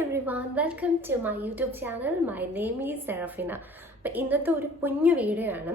Every welcome welcome to my YouTube channel my name ഈ സെറഫിന അപ്പം ഇന്നത്തെ ഒരു കുഞ്ഞു വീഡിയോ ആണ്.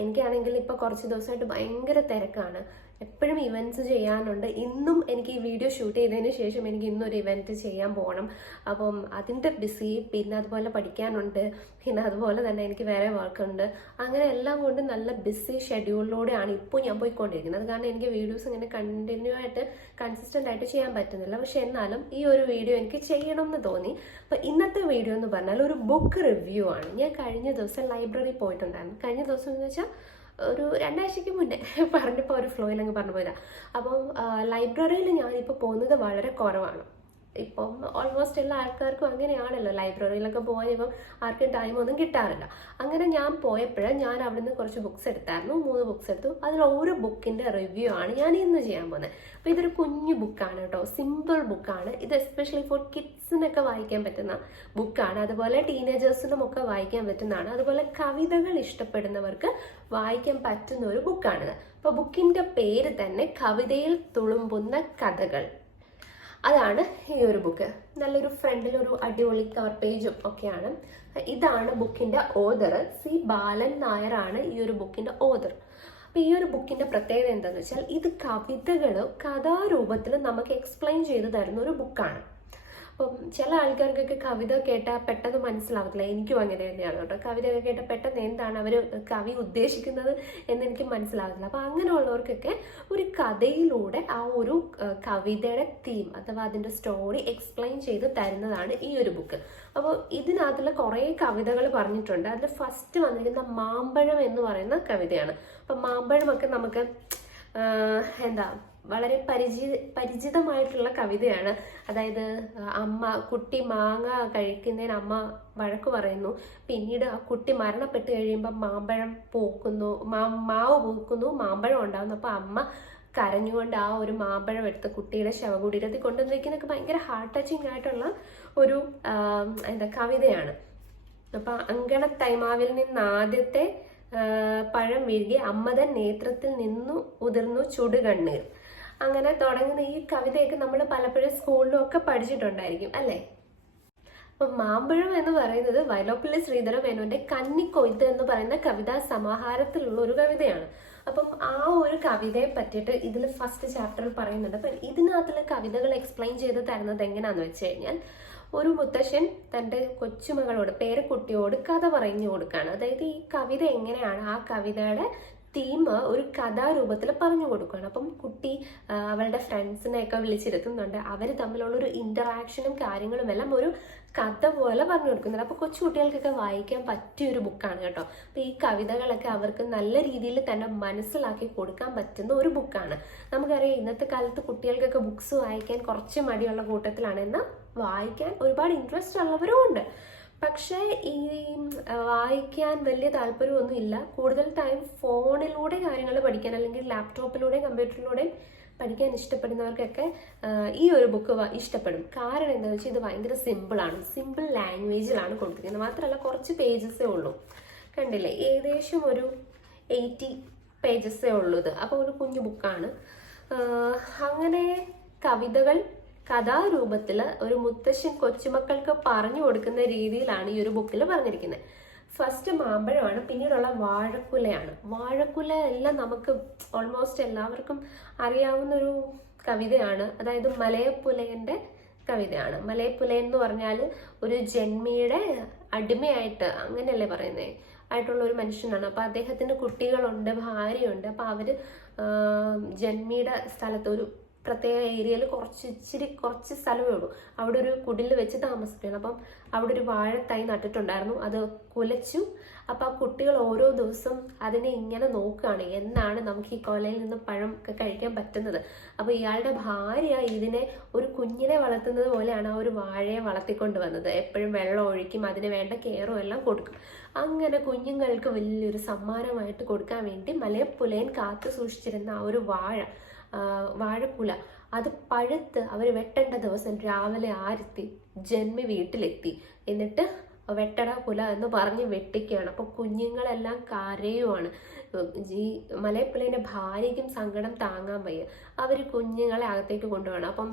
എനിക്കാണെങ്കിൽ ഇപ്പോൾ കുറച്ച് ദിവസമായിട്ട് ഭയങ്കര തിരക്കാണ്. എപ്പോഴും ഇവന്റ്സ് ചെയ്യാനുണ്ട്. ഇന്നും എനിക്ക് ഈ വീഡിയോ ഷൂട്ട് ചെയ്തതിന് ശേഷം എനിക്ക് ഇന്നൊരു ഇവന്റ് ചെയ്യാൻ പോകണം അപ്പം അതിന്റെ ബിസി പിന്നെ അതുപോലെ പഠിക്കാനുണ്ട്. പിന്നെ അതുപോലെ തന്നെ എനിക്ക് വേറെ വർക്കുണ്ട് അങ്ങനെ എല്ലാം കൊണ്ട് നല്ല ബിസി ഷെഡ്യൂളിലൂടെയാണ് ഇപ്പോൾ ഞാൻ പോയിക്കൊണ്ടിരിക്കുന്നത്. കാരണം എനിക്ക് വീഡിയോസ് ഇങ്ങനെ കണ്ടിന്യൂ ആയിട്ട് കൺസിസ്റ്റന്റ് ആയിട്ട് ചെയ്യാൻ പറ്റുന്നില്ല. പക്ഷെ എന്നാലും ഈ ഒരു വീഡിയോ എനിക്ക് ചെയ്യണം എന്ന് തോന്നി. അപ്പം ഇന്നത്തെ വീഡിയോ എന്ന് പറഞ്ഞാൽ ഒരു ബുക്ക് റിവ്യൂ ആണ്. ഞാൻ കഴിഞ്ഞ ദിവസം ലൈബ്രറി പോയിട്ടുണ്ടായിരുന്നു. കഴിഞ്ഞ ദിവസം എന്ന് വെച്ചാൽ ഒരു രണ്ടാഴ്ചയ്ക്ക് മുന്നേ പറഞ്ഞപ്പോൾ ഒരു ഫ്ലോയിൽ അങ്ങ് പറഞ്ഞു പോയതാണ് അപ്പം ലൈബ്രറിയിൽ ഞാനിപ്പോൾ പോകുന്നത് വളരെ കുറവാണ്. ഇപ്പം ഓൾമോസ്റ്റ് എല്ലാ ആൾക്കാർക്കും അങ്ങനെയാണല്ലോ ലൈബ്രറിയിലൊക്കെ പോകാൻ ഇപ്പം ആർക്കും ടൈം ഒന്നും കിട്ടാറില്ല. അങ്ങനെ ഞാൻ പോയപ്പോൾ ഞാൻ അവിടെ നിന്ന് കുറച്ച് ബുക്സ് എടുത്തായിരുന്നു. മൂന്ന് ബുക്സ് എടുത്തു. അതിൽ ഓരോ ബുക്കിന്റെ റിവ്യൂ ആണ് ഞാൻ ഇന്ന് ചെയ്യാൻ പോകുന്നത്. അപ്പോൾ ഇതൊരു കുഞ്ഞു ബുക്കാണ് കേട്ടോ. സിമ്പിൾ ബുക്കാണ് ഇത് എസ്പെഷ്യലി ഫോർ കിഡ്സിനൊക്കെ വായിക്കാൻ പറ്റുന്ന ബുക്കാണ് അതുപോലെ ടീനേജേഴ്സിനും ഒക്കെ വായിക്കാൻ പറ്റുന്നതാണ്. അതുപോലെ കവിതകൾ ഇഷ്ടപ്പെടുന്നവർക്ക് വായിക്കാൻ പറ്റുന്ന ഒരു ബുക്കാണിത് അപ്പോൾ ബുക്കിന്റെ പേര് തന്നെ കവിതയിൽ തുളുമ്പുന്ന കഥകൾ. അതാണ് ഈ ഒരു ബുക്ക് നല്ലൊരു ഫ്രണ്ടിൽ ഒരു അടിപൊളി കവർ പേജും ഒക്കെയാണ്. ഇതാണ് ബുക്കിന്റെ ഓതർ സി ബാലൻ നായരാണ് ഈ ഒരു ബുക്കിന്റെ ഓതർ അപ്പൊ ഈ ഒരു ബുക്കിന്റെ പ്രത്യേകത എന്താണെന്ന് വെച്ചാൽ ഇത് കവിതകൾ കഥാരൂപത്തിൽ നമുക്ക് എക്സ്പ്ലെയിൻ ചെയ്തു തരുന്ന ഒരു ബുക്കാണ് അപ്പം ചില ആൾക്കാർക്കൊക്കെ കവിത കേട്ടാൽ പെട്ടെന്ന് മനസ്സിലാവത്തില്ല. എനിക്കും അങ്ങനെ തന്നെയാണ് കേട്ടോ. കവിതയൊക്കെ കേട്ടാൽ പെട്ടെന്ന് എന്താണ് അവർ കവി ഉദ്ദേശിക്കുന്നത് എന്ന് എനിക്ക് മനസ്സിലാവത്തില്ല. അപ്പം അങ്ങനെയുള്ളവർക്കൊക്കെ ഒരു കഥയിലൂടെ ആ ഒരു കവിതയുടെ തീം അഥവാ അതിന്റെ സ്റ്റോറി എക്സ്പ്ലെയിൻ ചെയ്ത് തരുന്നതാണ് ഈ ഒരു ബുക്ക് അപ്പോൾ ഇതിനകത്തുള്ള കുറേ കവിതകൾ പറഞ്ഞിട്ടുണ്ട്. അതിൽ ഫസ്റ്റ് വന്നിരിക്കുന്ന മാമ്പഴം എന്ന് പറയുന്ന കവിതയാണ്. അപ്പം മാമ്പഴമൊക്കെ നമുക്ക് എന്താ വളരെ പരിചി പരിചിതമായിട്ടുള്ള കവിതയാണ്. അതായത് അമ്മ കുട്ടി മാങ്ങ കഴിക്കുന്നതിന് അമ്മ വഴക്ക് പറയുന്നു. പിന്നീട് ആ കുട്ടി മരണപ്പെട്ട് കഴിയുമ്പോൾ മാമ്പഴം പൂക്കുന്നു മാവ് പൂക്കുന്നു മാമ്പഴം ഉണ്ടാകുന്നു അപ്പോൾ അമ്മ കരഞ്ഞുകൊണ്ട് ആ ഒരു മാമ്പഴം എടുത്ത് കുട്ടിയുടെ ശവകുടീരത്തിൽ കൊണ്ടുവന്നിരിക്കുന്നൊക്കെ ഭയങ്കര ഹാർട്ട് ടച്ചിങ് ആയിട്ടുള്ള ഒരു എന്താ കവിതയാണ്. അപ്പൊ അങ്കണ തൈമാവിൽ നിന്ന് ആദ്യത്തെ പഴം വീഴുകി അമ്മതൻ നേത്രത്തിൽ നിന്നു ഉതിർന്നു ചുടുകണ്ണീർ. അങ്ങനെ തുടങ്ങുന്ന ഈ കവിതയൊക്കെ നമ്മൾ പലപ്പോഴും സ്കൂളിലും ഒക്കെ പഠിച്ചിട്ടുണ്ടായിരിക്കും അല്ലേ? അപ്പൊ മാമ്പഴം എന്ന് പറയുന്നത് വയലോപ്പള്ളി ശ്രീധര മേനോന്റെ കന്നിക്കൊയ്ത്ത് എന്ന് പറയുന്ന കവിതാ സമാഹാരത്തിലുള്ള ഒരു കവിതയാണ്. അപ്പം ആ ഒരു കവിതയെ പറ്റിയിട്ട് ഇതിൽ ഫസ്റ്റ് ചാപ്റ്ററിൽ പറയുന്നുണ്ട്. അപ്പം ഇതിനകത്തുള്ള കവിതകൾ എക്സ്പ്ലെയിൻ ചെയ്ത് തരുന്നത് എങ്ങനെയാന്ന് വെച്ച് കഴിഞ്ഞാൽ ഒരു മുത്തശ്ശൻ തന്റെ കൊച്ചുമകളോട് പേരക്കുട്ടിയോട് കഥ പറഞ്ഞു കൊടുക്കുകയാണ് അതായത് ഈ കവിത എങ്ങനെയാണ്? ആ കവിതയുടെ തീം ഒരു കഥാരൂപത്തിൽ പറഞ്ഞു കൊടുക്കുകയാണ്. അപ്പം കുട്ടി അവളുടെ ഫ്രണ്ട്സിനെയൊക്കെ വിളിച്ചിരുത്തുന്നുണ്ട്. അവർ തമ്മിലുള്ള ഒരു ഇന്ററാക്ഷനും കാര്യങ്ങളും എല്ലാം ഒരു കഥ പോലെ പറഞ്ഞു കൊടുക്കുന്നുണ്ട്. അപ്പോൾ കൊച്ചു കുട്ടികൾക്കൊക്കെ വായിക്കാൻ പറ്റിയ ഒരു ബുക്കാണ് കേട്ടോ. അപ്പോൾ ഈ കവിതകളൊക്കെ അവർക്ക് നല്ല രീതിയിൽ തന്നെ മനസ്സിലാക്കി കൊടുക്കാൻ പറ്റുന്ന ഒരു ബുക്കാണ് നമുക്കറിയാം ഇന്നത്തെ കാലത്ത് കുട്ടികൾക്കൊക്കെ ബുക്ക്സ് വായിക്കാൻ കുറച്ച് മടിയുള്ള കൂട്ടത്തിലാണ്. എന്നാൽ വായിക്കാൻ ഒരുപാട് ഇൻട്രസ്റ്റ് ഉള്ളവരും ഉണ്ട്. പക്ഷേ ഈ വായിക്കാൻ വലിയ താല്പര്യമൊന്നും ഇല്ല കൂടുതൽ ടൈം ഫോണിലൂടെ കാര്യങ്ങൾ പഠിക്കാൻ അല്ലെങ്കിൽ ലാപ്ടോപ്പിലൂടെയും കമ്പ്യൂട്ടറിലൂടെയും പഠിക്കാൻ ഇഷ്ടപ്പെടുന്നവർക്കൊക്കെ ഈ ഒരു ബുക്ക് ഇഷ്ടപ്പെടും. കാരണം എന്താണെന്ന് വെച്ചാൽ ഇത് ഭയങ്കര സിമ്പിളാണ്. സിമ്പിൾ ലാംഗ്വേജിലാണ് കൊടുത്തിരിക്കുന്നത്. മാത്രമല്ല കുറച്ച് പേജസേ ഉള്ളൂ. കണ്ടില്ലേ? ഏകദേശം ഒരു എയ്റ്റി പേജസേ ഉള്ളൂ ഇത്. അപ്പോൾ ഒരു കുഞ്ഞു ബുക്കാണ്. അങ്ങനെ കവിതകൾ കഥാരൂപത്തിൽ ഒരു മുത്തശ്ശൻ കൊച്ചുമക്കൾക്ക് പറഞ്ഞു കൊടുക്കുന്ന രീതിയിലാണ് ഈ ഒരു ബുക്കിൽ പറഞ്ഞിരിക്കുന്നത് ഫസ്റ്റ് മാമ്പഴമാണ് പിന്നീടുള്ള വാഴക്കുലയാണ്. വാഴക്കുല എല്ലാം നമുക്ക് ഓൾമോസ്റ്റ് എല്ലാവർക്കും അറിയാവുന്ന ഒരു കവിതയാണ്. അതായത് മലയപ്പുലയന്റെ കവിതയാണ്. മലയപ്പുലയൻ എന്ന് പറഞ്ഞാൽ ഒരു ജന്മിയുടെ അടിമയായിട്ട് അങ്ങനെയല്ലേ പറയുന്നത് ആയിട്ടുള്ള ഒരു മനുഷ്യനാണ്. അപ്പൊ അദ്ദേഹത്തിന് കുട്ടികളുണ്ട് ഭാര്യയുണ്ട്. അപ്പൊ അവർ ആഹ് ജന്മിയുടെ സ്ഥലത്ത് ഒരു പ്രത്യേക ഏരിയയിൽ കുറച്ച് ഇച്ചിരി കുറച്ച് സ്ഥലമേ ഉള്ളൂ. അവിടെ ഒരു കുടിൽ വെച്ച് താമസിക്കുകയാണ് അപ്പം അവിടെ ഒരു വാഴത്തൈ നട്ടിട്ടുണ്ടായിരുന്നു. അത് കുലച്ചു. അപ്പോൾ ആ കുട്ടികൾ ഓരോ ദിവസം അതിനെ ഇങ്ങനെ നോക്കുകയാണ്. എന്നാണ് നമുക്ക് ഈ കൊലയിൽ നിന്ന് പഴം ഒക്കെ കഴിക്കാൻ പറ്റുന്നത്. അപ്പോൾ ഇയാളുടെ ഭാര്യ ഇതിനെ ഒരു കുഞ്ഞിനെ വളർത്തുന്നത് പോലെയാണ് ആ ഒരു വാഴയെ വളർത്തിക്കൊണ്ട് വന്നത്. എപ്പോഴും വെള്ളം ഒഴിക്കും അതിന് വേണ്ട കെയറും എല്ലാം കൊടുക്കും. അങ്ങനെ കുഞ്ഞുങ്ങൾക്ക് വലിയൊരു സമ്മാനമായിട്ട് കൊടുക്കാൻ വേണ്ടി മലയപ്പുലയൻ കാത്തു സൂക്ഷിച്ചിരുന്ന ആ ഒരു വാഴ വാഴക്കുല അത് പഴുത്ത് അവർ വെട്ടേണ്ട ദിവസം രാവിലെ ആരെത്തി ജന്മി വീട്ടിലെത്തി. എന്നിട്ട് വെട്ടട കുല എന്ന് പറഞ്ഞ് വെട്ടിക്കുകയാണ്. അപ്പോൾ കുഞ്ഞുങ്ങളെല്ലാം കരയുവാണ്. ഈ മലയപ്പുലേന്റെ ഭാര്യയ്ക്കും സങ്കടം താങ്ങാൻ വയ്യ. അവർ കുഞ്ഞുങ്ങളെ അകത്തേക്ക് കൊണ്ടുപോകണം. അപ്പം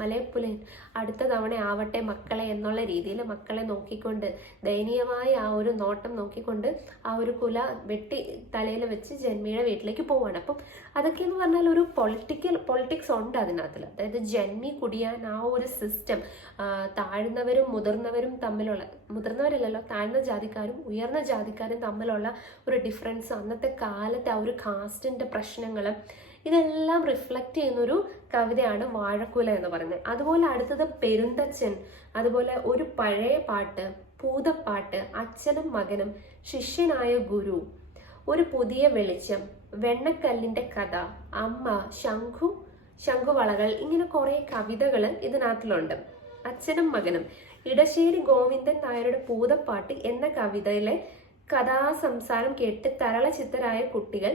മലയപ്പുലേൻ അടുത്ത തവണ ആവട്ടെ മക്കളെ എന്നുള്ള രീതിയിൽ മക്കളെ നോക്കിക്കൊണ്ട് ദയനീയമായ ആ ഒരു നോട്ടം നോക്കിക്കൊണ്ട് ആ ഒരു കുല വെട്ടി തലയിൽ വെച്ച് ജന്മിയുടെ വീട്ടിലേക്ക് പോവാണ്. അപ്പം അതൊക്കെ എന്ന് പറഞ്ഞാൽ ഒരു പൊളിറ്റിക്കൽ പൊളിറ്റിക്സ് ഉണ്ട് അതിനകത്തിൽ. അതായത് ജന്മി കുടിയാൻ ആ ഒരു സിസ്റ്റം താഴ്ന്നവരും മുതിർന്നവരും തമ്മിലുള്ള മുതിർന്നവരല്ലല്ലോ താഴ്ന്ന ജാതിക്കാരും ഉയർന്ന ജാതിക്കാരും തമ്മിലുള്ള ഒരു ഡിഫറൻസ് അന്നത്തെ കാലത്തെ ആ ഒരു കാസ്റ്റിന്റെ പ്രശ്നങ്ങൾ ഇതെല്ലാം റിഫ്ലക്റ്റ് ചെയ്യുന്ന ഒരു കവിതയാണ് വാഴക്കുല എന്ന് പറയുന്നത്. അതുപോലെ അടുത്തത് പെരുന്തച്ഛൻ അതുപോലെ ഒരു പഴയ പാട്ട് പൂതപ്പാട്ട് അച്ഛനും മകനും ശിഷ്യനായ ഗുരു ഒരു പുതിയ വെളിച്ചം വെണ്ണക്കല്ലിന്റെ കഥ അമ്മ ശംഖു ശംഖുവളകൾ ഇങ്ങനെ കുറേ കവിതകൾ ഇതിനകത്തിലുണ്ട്. അച്ഛനും മകനും ഇടശ്ശേരി ഗോവിന്ദൻ നായരുടെ പൂതപ്പാട്ട് എന്ന കവിതയിലെ കഥാസംസാരം കേട്ട് തരള തരളചിത്തരായ കുട്ടികൾ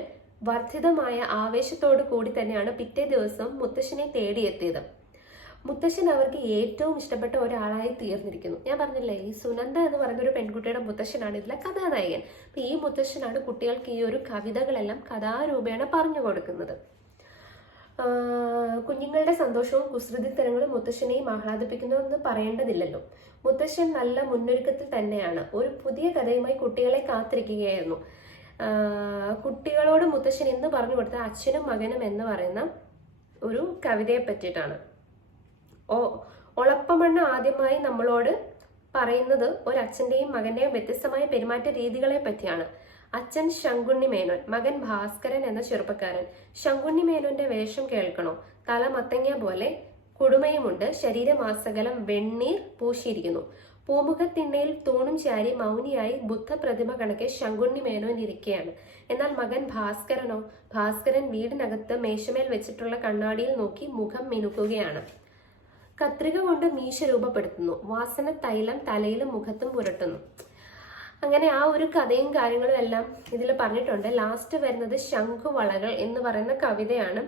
വർദ്ധിതമായ ആവേശത്തോടു കൂടി തന്നെയാണ് പിറ്റേ ദിവസം മുത്തശ്ശനെ തേടിയെത്തിയത്. മുത്തശ്ശൻ അവർക്ക് ഏറ്റവും ഇഷ്ടപ്പെട്ട ഒരാളായി തീർന്നിരിക്കുന്നു. ഞാൻ പറഞ്ഞില്ലേ ഈ സുനന്ദ എന്ന് പറയുന്ന ഒരു പെൺകുട്ടിയുടെ മുത്തശ്ശനാണ് ഇതിലെ കഥാനായകൻ. അപ്പൊ ഈ മുത്തശ്ശനാണ് കുട്ടികൾക്ക് ഈ ഒരു കവിതകളെല്ലാം കഥാരൂപേണ പറഞ്ഞു കൊടുക്കുന്നത്. കുഞ്ഞുങ്ങളുടെ സന്തോഷവും കുസൃതിത്തരങ്ങളും മുത്തശ്ശനെയും ആഹ്ലാദിപ്പിക്കുന്നുവെന്ന് പറയേണ്ടതില്ലല്ലോ. മുത്തശ്ശൻ നല്ല മുന്നൊരുക്കത്തിൽ തന്നെയാണ്. ഒരു പുതിയ കഥയുമായി കുട്ടികളെ കാത്തിരിക്കുകയായിരുന്നു. കുട്ടികളോട് മുത്തശ്ശൻ ഇന്ന് പറഞ്ഞു കൊടുത്ത അച്ഛനും മകനും എന്ന് പറയുന്ന ഒരു കവിതയെ പറ്റിയിട്ടാണ്. ഓ ഒളപ്പമണ്ണ ആദ്യമായി നമ്മളോട് പറയുന്നത് ഒരു അച്ഛന്റെയും മകന്റെയും വ്യത്യസ്തമായ പെരുമാറ്റ രീതികളെ പറ്റിയാണ്. അച്ഛൻ ശങ്കുണ്ണി മേനോൻ മകൻ ഭാസ്കരൻ എന്ന ചെറുപ്പക്കാരൻ. ശങ്കുണ്ണി മേനോന്റെ വേഷം കേൾക്കണോ? തല മത്തങ്ങ പോലെ കുടുമയുമുണ്ട്. ശരീരമാസകലം വെണ്ണീർ പൂശിയിരിക്കുന്നു. പൂമുഖത്തിണ്ണയിൽ തൂണും ചാരി മൗനിയായി ബുദ്ധപ്രതിമ കണക്കെ ശങ്കുണ്ണി മേനോൻ ഇരിക്കുകയാണ് എന്നാൽ മകൻ ഭാസ്കരനോ? ഭാസ്കരൻ വീടിനകത്ത് മേശമേൽ വെച്ചിട്ടുള്ള കണ്ണാടിയിൽ നോക്കി മുഖം മിനുക്കുകയാണ്. കത്രിക കൊണ്ട് മീശ രൂപപ്പെടുത്തുന്നു. വാസന തൈലം തലയിലും മുഖത്തും പുരട്ടുന്നു. അങ്ങനെ ആ ഒരു കഥയും കാര്യങ്ങളും എല്ലാം ഇതിൽ പറഞ്ഞിട്ടുണ്ട്. ലാസ്റ്റ് വരുന്നത് ശംഖുവളകൾ എന്ന് പറയുന്ന കവിതയാണ്.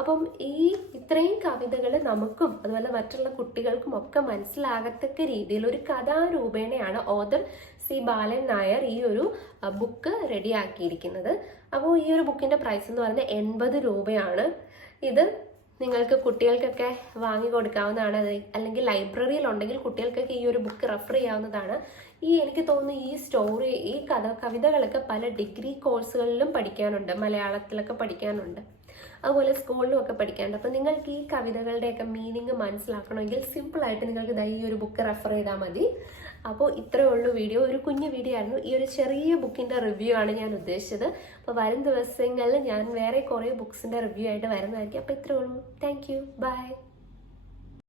അപ്പം ഈ ഇത്രയും കവിതകൾ നമുക്കും അതുപോലെ മറ്റുള്ള കുട്ടികൾക്കും ഒക്കെ മനസ്സിലാകത്തക്ക രീതിയിൽ ഒരു കഥാരൂപേണയാണ് ഓദർ സി ബാലൻ നായർ ഈ ഒരു ബുക്ക് റെഡിയാക്കിയിരിക്കുന്നത് അപ്പോൾ ഈ ഒരു ബുക്കിന്റെ പ്രൈസ് എന്ന് പറയുന്നത് എൺപത് രൂപയാണ്. ഇത് നിങ്ങൾക്ക് കുട്ടികൾക്കൊക്കെ വാങ്ങി കൊടുക്കാവുന്നതാണ്. അല്ലെങ്കിൽ ലൈബ്രറിയിൽ ഉണ്ടെങ്കിൽ കുട്ടികൾക്കൊക്കെ ഈ ഒരു ബുക്ക് റെഫർ ചെയ്യാവുന്നതാണ്. ഈ എനിക്ക് തോന്നുന്നു ഈ സ്റ്റോറി ഈ കഥ കവിതകളൊക്കെ പല ഡിഗ്രി കോഴ്സുകളിലും പഠിക്കാനുണ്ട്. മലയാളത്തിലൊക്കെ പഠിക്കാനുണ്ട്. അതുപോലെ സ്കൂളിലും ഒക്കെ പഠിക്കാനുണ്ട് അപ്പോൾ നിങ്ങൾക്ക് ഈ കവിതകളുടെയൊക്കെ മീനിങ് മനസ്സിലാക്കണമെങ്കിൽ സിമ്പിളായിട്ട് നിങ്ങൾക്ക് ഇതായി ഈ ഒരു ബുക്ക് റെഫർ ചെയ്താൽ മതി. അപ്പോൾ ഇത്രയേ ഉള്ളൂ വീഡിയോ ഒരു കുഞ്ഞു വീഡിയോ ആയിരുന്നു. ഈ ഒരു ചെറിയ ബുക്കിന്റെ റിവ്യൂ ആണ് ഞാൻ ഉദ്ദേശിച്ചത്. അപ്പോൾ വരും ദിവസങ്ങളിൽ ഞാൻ വേറെ കുറേ ബുക്സിന്റെ റിവ്യൂ ആയിട്ട് വരുന്നതായിരിക്കും. അപ്പോൾ ഇത്രയേ ഉള്ളൂ. Thank you by